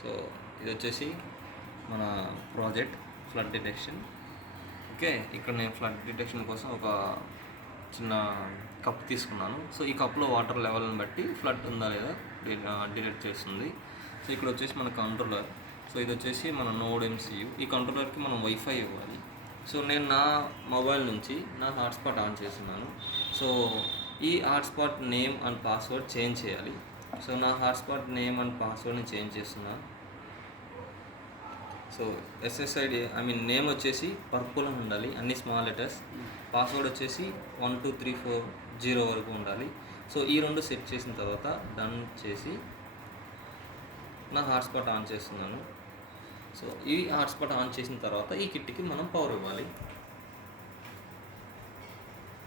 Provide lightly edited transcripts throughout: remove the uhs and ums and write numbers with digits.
So ఇది వచ్చేసి మన ప్రాజెక్ట్ ఫ్లడ్ డిటెక్షన్. ఓకే, ఇక్కడ నేను ఫ్లడ్ డిటెక్షన్ కోసం ఒక చిన్న కప్ తీసుకున్నాను. సో ఈ కప్లో వాటర్ లెవెల్ని బట్టి ఫ్లడ్ ఉందా లేదా డిటెక్ట్ చేస్తుంది. సో ఇక్కడ వచ్చేసి మన కంట్రోలర్. సో ఇది వచ్చేసి మన నోడ్ MCU. ఈ కంట్రోలర్కి మనం వైఫై ఇవ్వాలి. సో నేను నా మొబైల్ నుంచి నా హాట్స్పాట్ ఆన్ చేస్తున్నాను. సో ఈ hotspot name and password change చేయాలి. సో నా హాట్స్పాట్ నేమ్ అండ్ పాస్వర్డ్ని చేంజ్ చేస్తున్నాను. సో SSID నేమ్ వచ్చేసి పర్పుల్ అని ఉండాలి, అన్ని స్మాల్ లెటర్స్. పాస్వర్డ్ వచ్చేసి 12340 వరకు ఉండాలి. సో ఈ రెండు సెట్ చేసిన తర్వాత డన్ చేసి నా హాట్స్పాట్ ఆన్ చేస్తున్నాను. సో ఈ హాట్స్పాట్ ఆన్ చేసిన తర్వాత ఈ కిట్కి మనం పవర్ ఇవ్వాలి.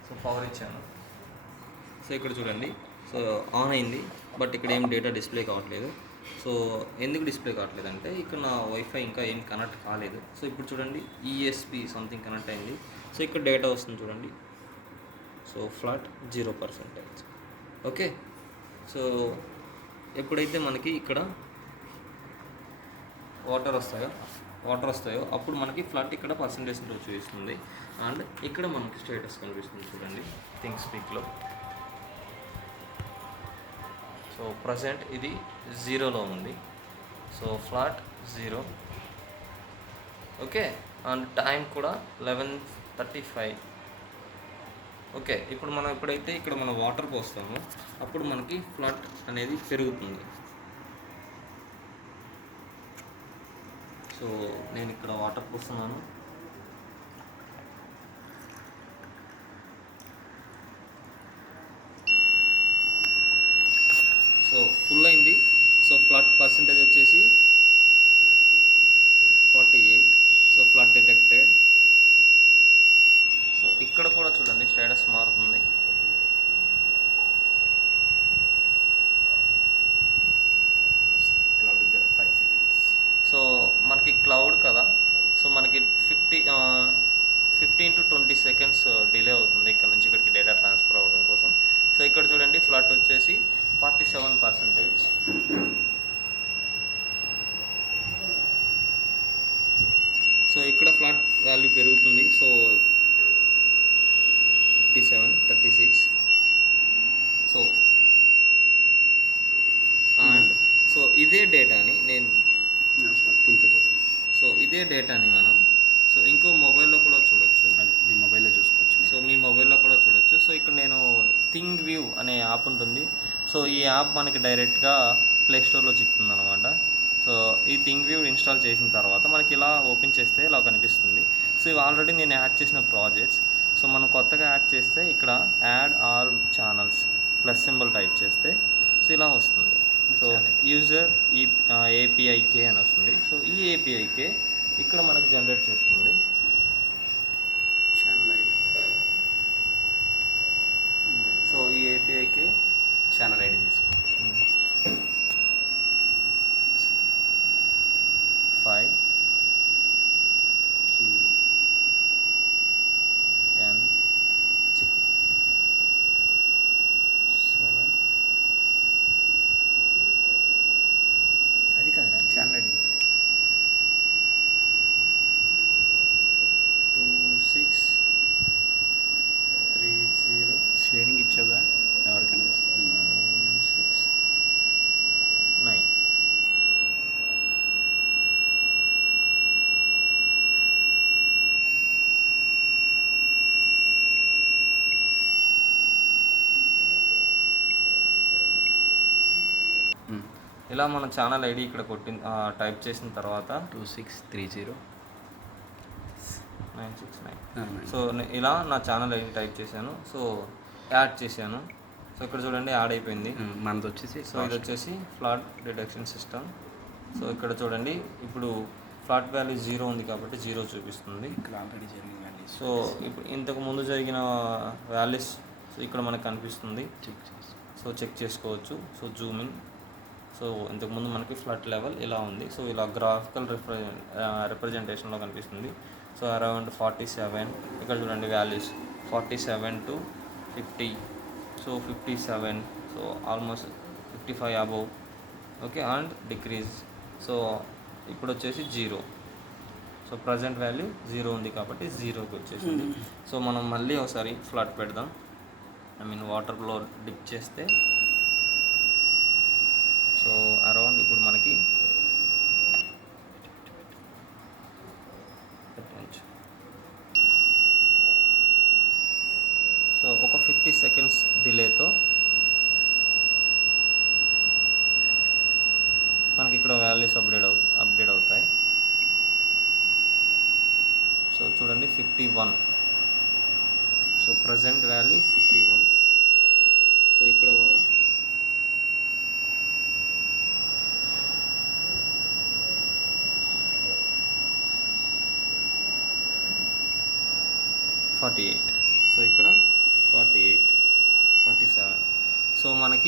సో పవర్ ఇచ్చాను. సో ఇక్కడ చూడండి, సో ఆన్ అయింది, బట్ ఇక్కడ ఏం డేటా డిస్ప్లే కావట్లేదు. సో ఎందుకు డిస్ప్లే కావట్లేదు అంటే ఇక్కడ నా వైఫై ఇంకా ఏం కనెక్ట్ కాలేదు. సో ఇప్పుడు చూడండి ESP సంథింగ్ కనెక్ట్ అయింది. సో ఇక్కడ డేటా వస్తుంది చూడండి. So flat 0%. ఓకే, సో ఎప్పుడైతే మనకి ఇక్కడ వాటర్ వస్తాయో అప్పుడు మనకి ఫ్లడ్ ఇక్కడ పర్సంటేజ్లో చూపిస్తుంది. అండ్ ఇక్కడ మనకి స్టేటస్ కనిపిస్తుంది చూడండి థింగ్ స్పీక్లో. సో ప్రజెంట్ ఇది 0లో ఉంది. So flat 0. Okay, and time కూడా 11:35. ఓకే, ఇప్పుడు మనం ఎప్పుడైతే ఇక్కడ మనం వాటర్ పోస్తామో అప్పుడు మనకి ఫ్లడ్ అనేది పెరుగుతుంది. సో నేను ఇక్కడ వాటర్ పోస్తున్నాను. సో ఫుల్ అయింది. సో ఫ్లడ్ పర్సంటేజ్ వచ్చేసి 48. So flood detected. సో ఇక్కడ కూడా చూడండి స్టేటస్ మారుతుంది. సో మనకి క్లౌడ్ కదా, సో మనకి 15 to 20 seconds డిలే అవుతుంది ఇక్కడ నుంచి ఇక్కడికి డేటా ట్రాన్స్ఫర్ అవ్వడం కోసం. సో ఇక్కడ చూడండి ఫ్లడ్ వచ్చేసి 47%. సో ఇక్కడ ఫ్లడ్ వాల్యూ పెరుగుతుంది. సో 57, 36. సో అండ్ సో ఇదే డేటాని ఇదే డేటాని మనం ఇంకో మొబైల్లో కూడా చూడొచ్చు. మీ మొబైల్లో చూసుకోవచ్చు. సో మీ మొబైల్లో కూడా చూడొచ్చు. సో ఇక్కడ నేను థింగ్ వ్యూ అనే యాప్ ఉంటుంది. సో ఈ యాప్ మనకి డైరెక్ట్గా ప్లేస్టోర్లో చిక్కుతుంది అనమాట. సో ఈ థింగ్ వ్యూ ఇన్స్టాల్ చేసిన తర్వాత మనకి ఇలా ఓపెన్ చేస్తే ఇలా కనిపిస్తుంది. సో ఇవి ఆల్రెడీ నేను యాడ్ చేసిన ప్రాజెక్ట్స్. సో మనం కొత్తగా యాడ్ చేస్తే ఇక్కడ add all channels plus symbol type చేస్తే సో ఇలా వస్తుంది. సో యూజర్ APIK అని వస్తుంది. సో ఈ APIK ఇక్కడ మనకి జనరేట్ చేస్తుంది ఛానల్ ఐడి. సో ఈ APIK ఛానల్ ఐడి తీసుకో. 5 Q N 7. అది కాదురా, ఛానల్ ఐడి తీసుకో. 2630 షేరింగ్ ఇచ్చావుగా ఎవరికైనా 9. ఇలా మన ఛానల్ ఐడి ఇక్కడ టైప్ చేసిన తర్వాత 2630 969. సో ఇలా నా ఛానల్ ఐడి టైప్ చేశాను. సో యాడ్ చేశాను. సో ఇక్కడ చూడండి యాడ్ అయిపోయింది. మనది వచ్చేసి సో ఇది వచ్చేసి ఫ్లడ్ డిటెక్షన్ సిస్టమ్. సో ఇక్కడ చూడండి ఇప్పుడు ఫ్లడ్ వాల్యూ 0 ఉంది కాబట్టి 0 చూపిస్తుంది. ఇక్కడ ఆల్రెడీ జరిగిన వాల్యూస్. సో ఇప్పుడు ఇంతకు ముందు జరిగిన వాల్యూస్ ఇక్కడ మనకు కనిపిస్తుంది. సో చెక్ చేసుకోవచ్చు. So zooming. సో ఇంతకుముందు మనకి ఫ్లడ్ లెవెల్ ఇలా ఉంది. సో ఇలా గ్రాఫికల్ రిప్రజెంటేషన్లో కనిపిస్తుంది. So around 47. ఇక్కడ చూడండి values 47 to 50. So 57. So almost 55 above. Okay, and decrease. So ఇప్పుడు వచ్చేసి 0. సో ప్రజెంట్ వాల్యూ 0 ఉంది కాబట్టి 0కి వచ్చేసింది. సో మనం మళ్ళీ ఒకసారి ఫ్లడ్ పెడదాం. వాటర్లో డిప్ చేస్తే సో అరౌండ్ ఇప్పుడు మనకి సో ఒక 50 సెకండ్స్ డిలేతో మనకి ఇక్కడ వాల్యూస్ అప్డేట్ అవుతాయి. సో చూడండి 51. So present value 51. సో ఇక్కడ కూడా సో ఇక్కడ